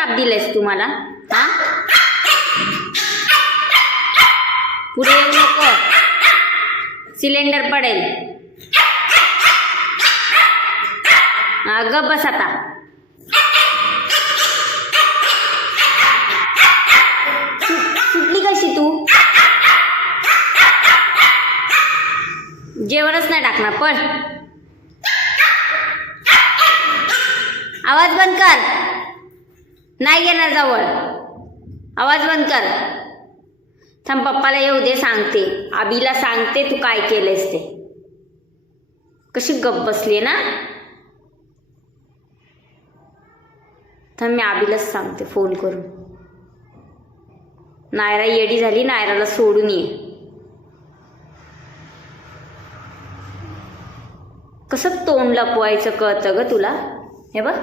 ताप दिलायस तू मला? हा, पुढे येऊ नको, सिलेंडर पडेल. गप बस आता. सुटली कशी तू? जेवणच नाही टाकणार. पळ, आवाज बंद कर. नाही येणार जवळ. आवाज बंद कर. थांब, पप्पाला येऊ दे, सांगते. आबीला सांगते तू काय केलंयस ते. कशी गप बसली ना. थांब, मी आबीलाच सांगते फोन करून. नायरा येडी झाली, नायराला सोडून ये. कसं तोंड लपवायचं कळतं ग तुला? हे बघ.